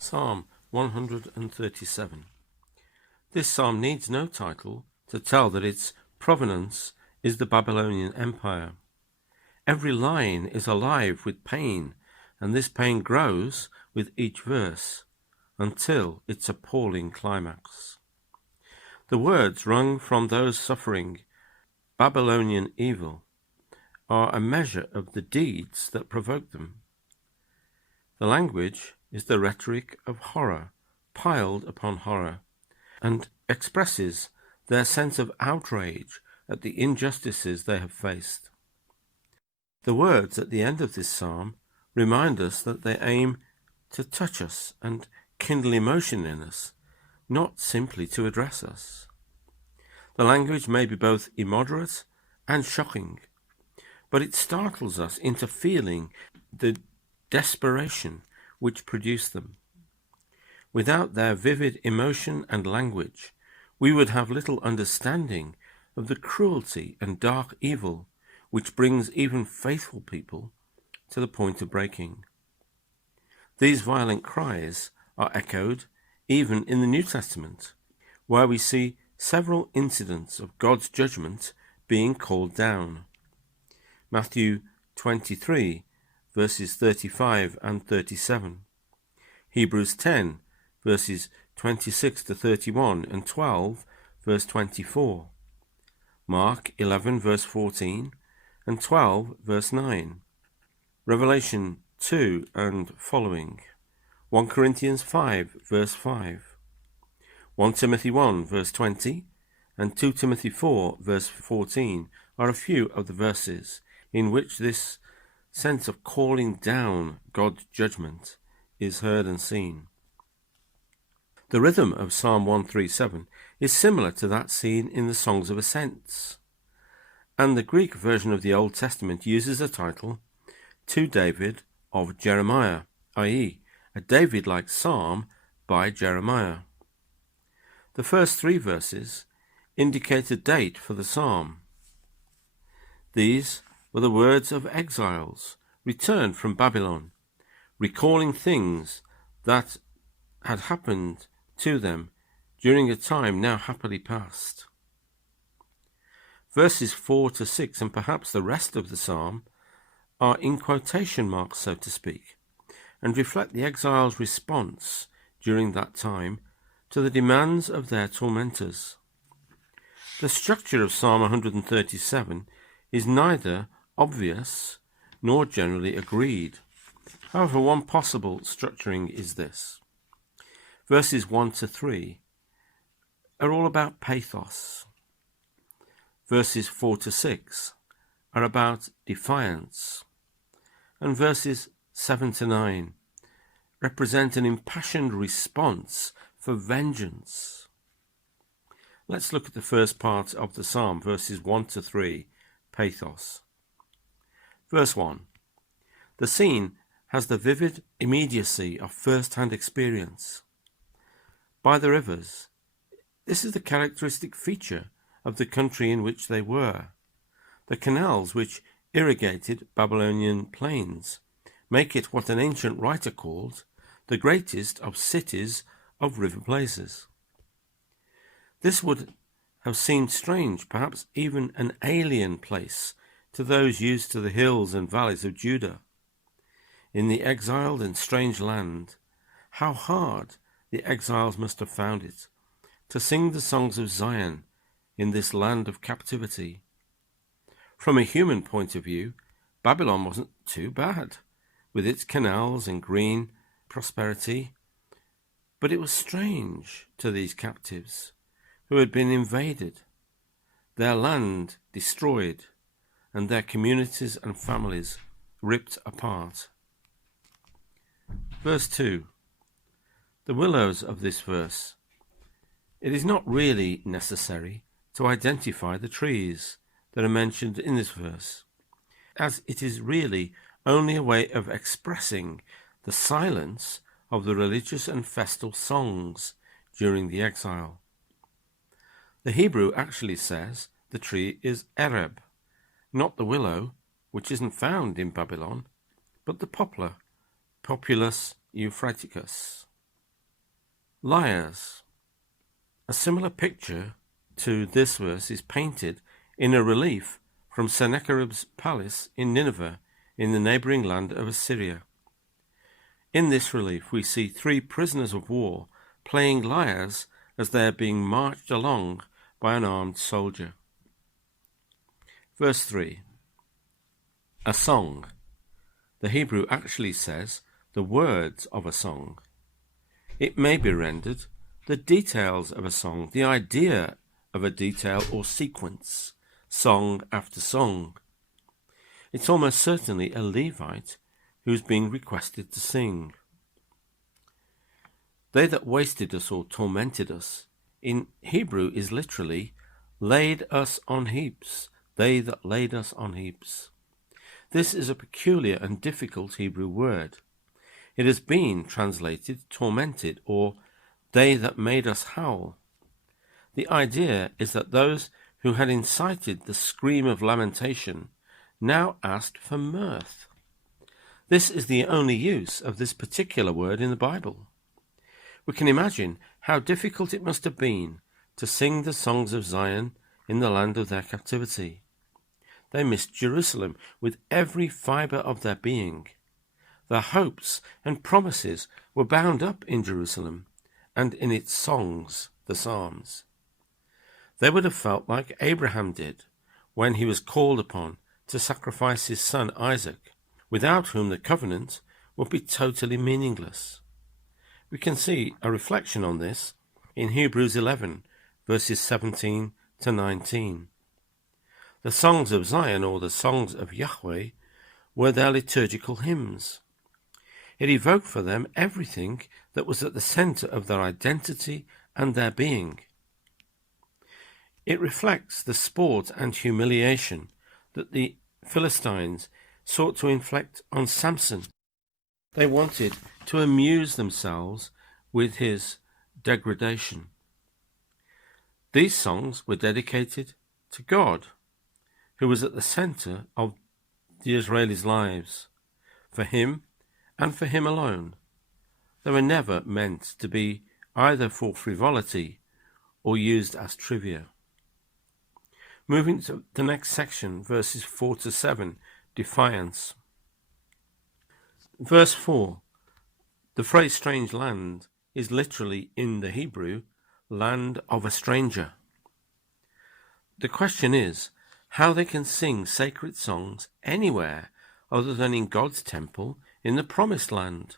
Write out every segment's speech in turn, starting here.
Psalm 137. This psalm needs no title to tell that its provenance is the Babylonian Empire. Every line is alive with pain, and this pain grows with each verse until its appalling climax. The words wrung from those suffering Babylonian evil are a measure of the deeds that provoke them. The language is the rhetoric of horror piled upon horror, and expresses their sense of outrage at the injustices they have faced. The words at the end of this psalm remind us that they aim to touch us and kindle emotion in us, not simply to address us. The language may be both immoderate and shocking, but it startles us into feeling the desperation which produced them. Without their vivid emotion and language, we would have little understanding of the cruelty and dark evil which brings even faithful people to the point of breaking. These violent cries are echoed even in the New Testament, where we see several incidents of God's judgment being called down. Matthew 23, verses 35 and 37. Hebrews 10, verses 26 to 31 and 12, verse 24. Mark 11, verse 14 and 12, verse 9. Revelation 2 and following. 1 Corinthians 5, verse 5. 1 Timothy 1, verse 20 and 2 Timothy 4, verse 14 are a few of the verses in which this sense of calling down God's judgment is heard and seen. The rhythm of Psalm 137 is similar to that seen in the Songs of Ascents, and the Greek version of the Old Testament uses the title, To David of Jeremiah, i.e., a David-like psalm by Jeremiah. The first three verses indicate a date for the psalm. These were the words of exiles returned from Babylon, recalling things that had happened to them during a time now happily past. Verses 4 to 6, and perhaps the rest of the psalm, are in quotation marks, so to speak, and reflect the exiles' response during that time to the demands of their tormentors. The structure of Psalm 137 is neither obvious nor generally agreed. However, one possible structuring is this. Verses 1 to 3 are all about pathos. Verses 4 to 6 are about defiance. And verses 7 to 9 represent an impassioned response for vengeance. Let's look at the first part of the psalm, verses 1 to 3, pathos. Verse 1. The scene has the vivid immediacy of first-hand experience. By the rivers, this is the characteristic feature of the country in which they were. The canals which irrigated Babylonian plains make it what an ancient writer called the greatest of cities of river places. This would have seemed strange, perhaps even an alien place to those used to the hills and valleys of Judah. In the exiled and strange land, how hard the exiles must have found it to sing the songs of Zion in this land of captivity. From a human point of view, Babylon wasn't too bad, with its canals and green prosperity, but it was strange to these captives who had been invaded, their land destroyed, and their communities and families ripped apart. Verse 2. The willows of this verse. It is not really necessary to identify the trees that are mentioned in this verse, as it is really only a way of expressing the silence of the religious and festal songs during the exile. The Hebrew actually says the tree is Ereb, not the willow, which isn't found in Babylon, but the poplar, Populus euphraticus. Liars. A similar picture to this verse is painted in a relief from Sennacherib's palace in Nineveh in the neighbouring land of Assyria. In this relief we see 3 prisoners of war playing liars as they are being marched along by an armed soldier. Verse 3. A song. The Hebrew actually says the words of a song. It may be rendered the details of a song, the idea of a detail or sequence, song after song. It's almost certainly a Levite who's being requested to sing. They that wasted us or tormented us, in Hebrew is literally laid us on heaps, they that laid us on heaps. This is a peculiar and difficult Hebrew word. It has been translated tormented or they that made us howl. The idea is that those who had incited the scream of lamentation now asked for mirth. This is the only use of this particular word in the Bible. We can imagine how difficult it must have been to sing the songs of Zion in the land of their captivity. They missed Jerusalem with every fibre of their being. Their hopes and promises were bound up in Jerusalem and in its songs, the Psalms. They would have felt like Abraham did when he was called upon to sacrifice his son Isaac, without whom the covenant would be totally meaningless. We can see a reflection on this in Hebrews 11, verses 17 to 19. The songs of Zion, or the songs of Yahweh, were their liturgical hymns. It evoked for them everything that was at the centre of their identity and their being. It reflects the sport and humiliation that the Philistines sought to inflict on Samson. They wanted to amuse themselves with his degradation. These songs were dedicated to God, who was at the centre of the Israelis' lives, for him and for him alone. They were never meant to be either for frivolity or used as trivia. Moving to the next section, verses 4 to 7, defiance. Verse 4, the phrase strange land is literally in the Hebrew, land of a stranger. The question is how they can sing sacred songs anywhere other than in God's temple in the promised land.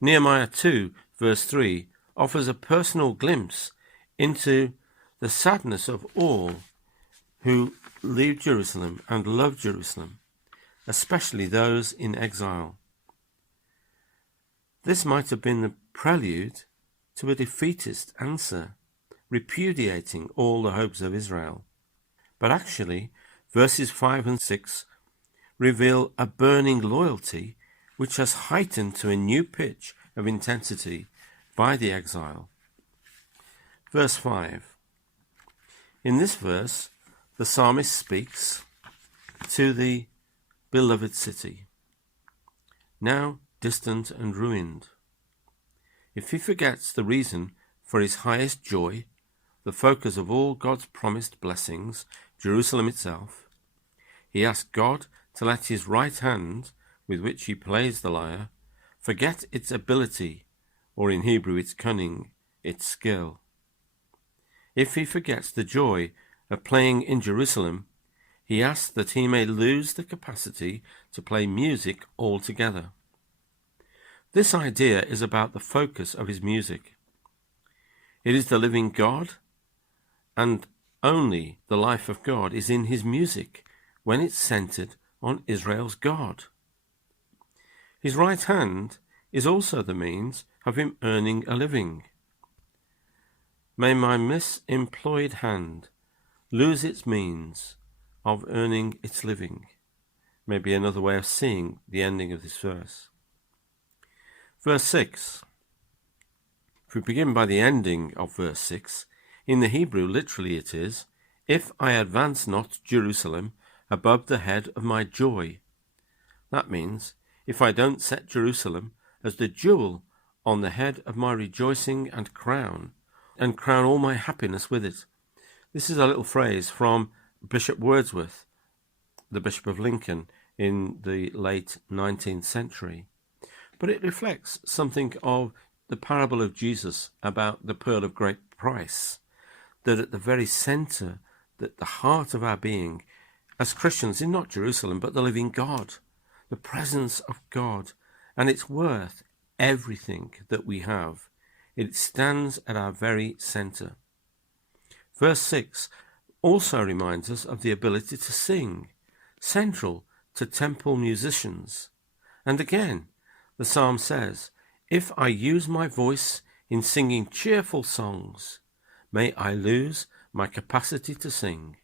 Nehemiah 2 verse 3 offers a personal glimpse into the sadness of all who leave Jerusalem and love Jerusalem, especially those in exile. This might have been the prelude to a defeatist answer, repudiating all the hopes of Israel. But actually, verses 5 and 6 reveal a burning loyalty which has heightened to a new pitch of intensity by the exile. Verse 5. In this verse, the psalmist speaks to the beloved city, now distant and ruined. If he forgets the reason for his highest joy, the focus of all God's promised blessings, Jerusalem itself, he asks God to let his right hand, with which he plays the lyre, forget its ability, or in Hebrew its cunning, its skill. If he forgets the joy of playing in Jerusalem, he asks that he may lose the capacity to play music altogether. This idea is about the focus of his music. It is the living God, and only the life of God is in his music when it's centered on Israel's God. His right hand is also the means of him earning a living. May my misemployed hand lose its means of earning its living. May be another way of seeing the ending of this verse. Verse 6. If we begin by the ending of verse 6, in the Hebrew literally it is, if I advance not Jerusalem above the head of my joy. That means, if I don't set Jerusalem as the jewel on the head of my rejoicing and crown all my happiness with it. This is a little phrase from Bishop Wordsworth, the Bishop of Lincoln, in the late 19th century. But it reflects something of the parable of Jesus about the pearl of great price, that at the very centre, that the heart of our being, as Christians in not Jerusalem, but the living God, the presence of God, and it's worth everything that we have. It stands at our very centre. Verse 6 also reminds us of the ability to sing, central to temple musicians. And again, the psalm says, "If I use my voice in singing cheerful songs, may I lose my capacity to sing."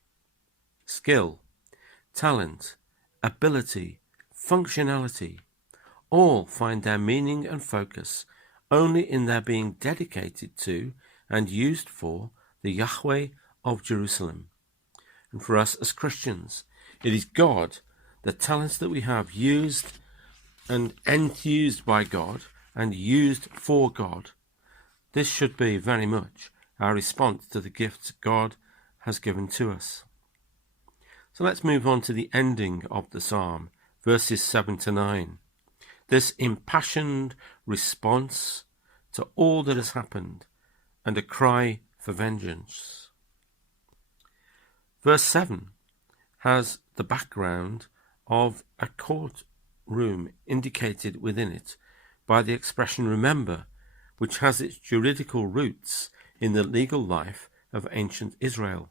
Skill, talent, ability, functionality, all find their meaning and focus only in their being dedicated to and used for the Yahweh of Jerusalem. And for us as Christians, it is God, the talents that we have, used and enthused by God and used for God. This should be very much our response to the gifts God has given to us. So let's move on to the ending of the psalm, verses 7 to 9. This impassioned response to all that has happened and a cry for vengeance. Verse 7 has the background of a courtroom indicated within it by the expression "remember," which has its juridical roots in the legal life of ancient Israel.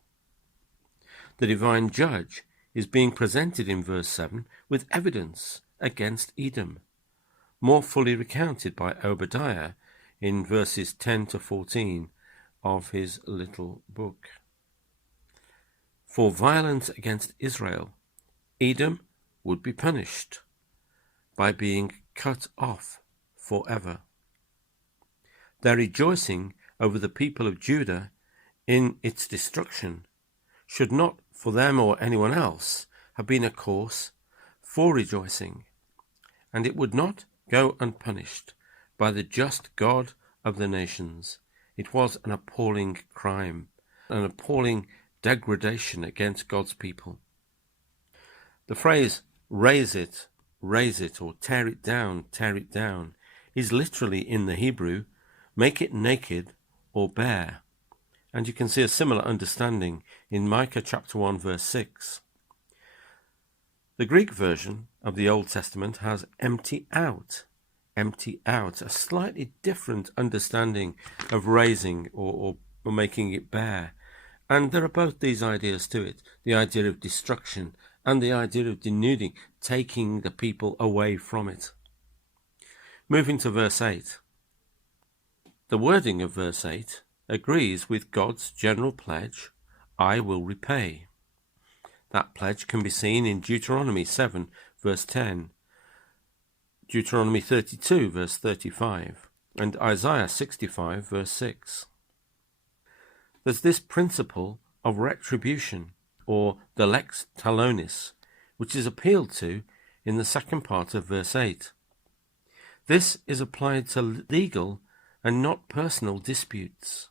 The divine judge is being presented in verse 7 with evidence against Edom, more fully recounted by Obadiah in verses 10 to 14 of his little book. For violence against Israel, Edom would be punished by being cut off forever. Their rejoicing over the people of Judah in its destruction should not, for them or anyone else, have been a cause for rejoicing, and it would not go unpunished by the just God of the nations. It was an appalling crime, an appalling degradation against God's people. The phrase raise it, or tear it down, is literally in the Hebrew, make it naked or bare. And you can see a similar understanding in Micah chapter 1 verse 6. The Greek version of the Old Testament has empty out, a slightly different understanding of raising or making it bare. And there are both these ideas to it, the idea of destruction and the idea of denuding, taking the people away from it. Moving to verse 8. The wording of verse 8 agrees with God's general pledge, "I will repay." That pledge can be seen in Deuteronomy 7 verse 10, Deuteronomy 32 verse 35, and Isaiah 65 verse 6. There's this principle of retribution, or the lex talionis, which is appealed to in the second part of verse 8. This is applied to legal and not personal disputes.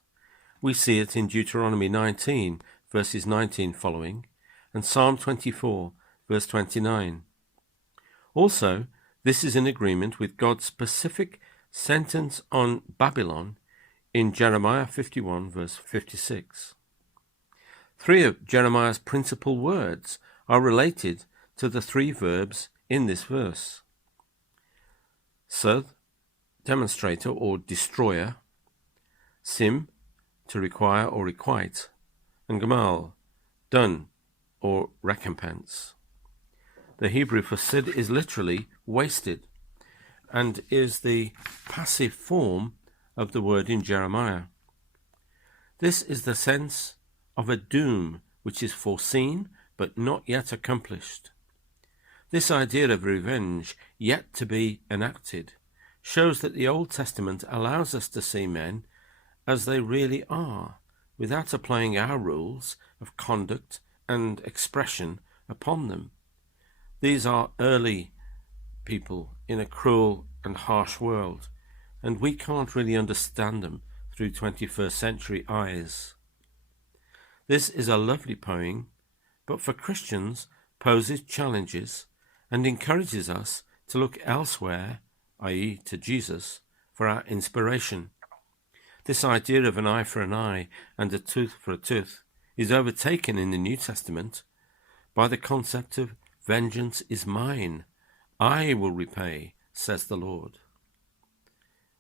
We see it in Deuteronomy 19 verses 19 following, and Psalm 24 verse 29. Also, this is in agreement with God's specific sentence on Babylon in Jeremiah 51 verse 56. Three of Jeremiah's principal words are related to the three verbs in this verse. Sud, demonstrator or destroyer; Sim, to require or requite; and Gamal, done or recompense. The Hebrew for Sid is literally wasted, and is the passive form of the word in Jeremiah. This is the sense of a doom which is foreseen but not yet accomplished. This idea of revenge yet to be enacted shows that the Old Testament allows us to see men as they really are, without applying our rules of conduct and expression upon them. These are early people in a cruel and harsh world. and we can't really understand them through 21st century eyes. This is a lovely poem, but for Christians poses challenges and encourages us to look elsewhere, i.e. to Jesus, for our inspiration. This idea of an eye for an eye and a tooth for a tooth is overtaken in the New Testament by the concept of vengeance is mine, I will repay, says the Lord.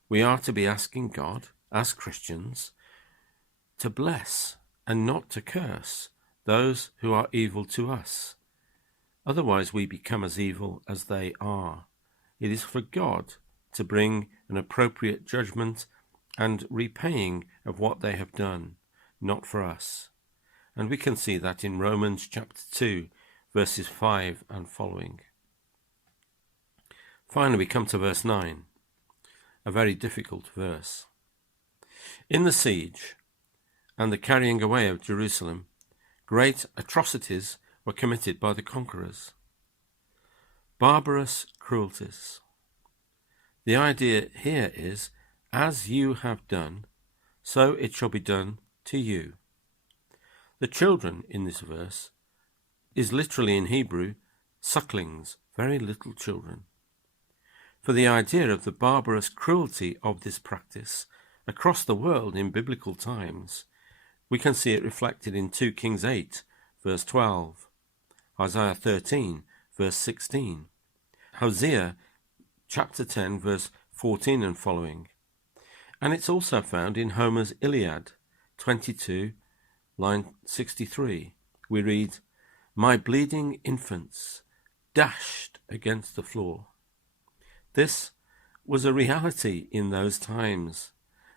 We are to be asking God, as Christians, to bless and not to curse those who are evil to us. Otherwise we become as evil as they are. It is for God to bring an appropriate judgment and repaying of what they have done, not for us. And we can see that in Romans chapter 2, verses 5 and following. Finally, we come to verse 9, a very difficult verse. In the siege and the carrying away of Jerusalem, great atrocities were committed by the conquerors. Barbarous cruelties. The idea here is, as you have done, so it shall be done to you. The children in this verse is literally in Hebrew, sucklings, very little children. For the idea of the barbarous cruelty of this practice across the world in biblical times, we can see it reflected in 2 Kings 8, verse 12, Isaiah 13, verse 16, Hosea chapter 10, verse 14 and following. And it's also found in Homer's Iliad 22, line 63. We read, "My bleeding infants dashed against the floor." This was a reality in those times,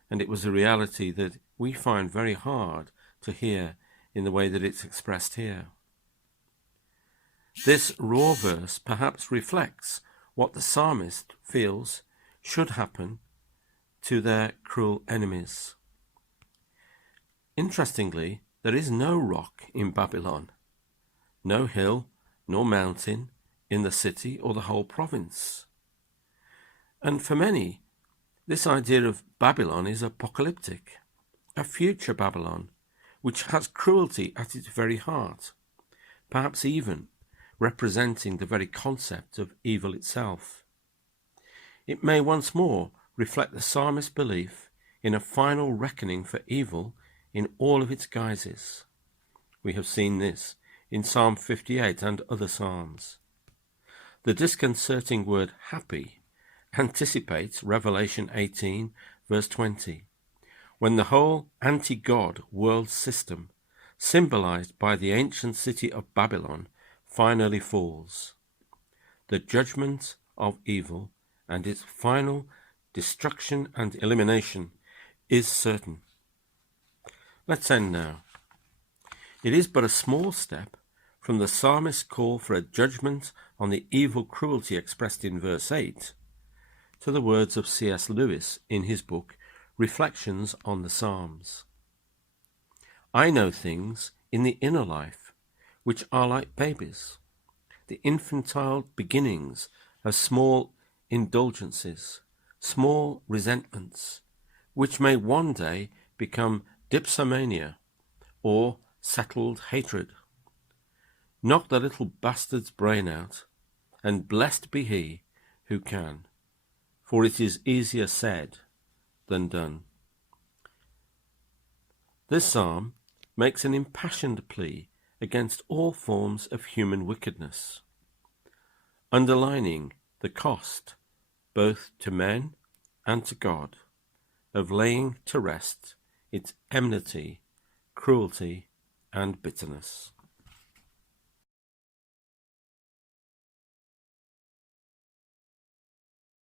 and it was a reality that we find very hard to hear in the way that it's expressed here. This raw verse perhaps reflects what the psalmist feels should happen to their cruel enemies. Interestingly, there is no rock in Babylon, no hill nor mountain in the city or the whole province. And for many, this idea of Babylon is apocalyptic, a future Babylon, which has cruelty at its very heart, perhaps even representing the very concept of evil itself. It may once more reflect the psalmist's belief in a final reckoning for evil in all of its guises. We have seen this in Psalm 58 and other psalms. The disconcerting word happy anticipates Revelation 18, verse 20, when the whole anti-God world system, symbolized by the ancient city of Babylon, finally falls. The judgment of evil and its final destruction and elimination is certain. Let's end now. It is but a small step from the psalmist's call for a judgment on the evil cruelty expressed in verse 8 to the words of C.S. Lewis in his book Reflections on the Psalms. I know things in the inner life which are like babies, the infantile beginnings of small indulgences, small resentments, which may one day become dipsomania or settled hatred. Knock the little bastard's brain out, and blessed be he who can, for it is easier said than done. This psalm makes an impassioned plea against all forms of human wickedness, underlining the cost, both to men and to God, of laying to rest its enmity, cruelty, and bitterness.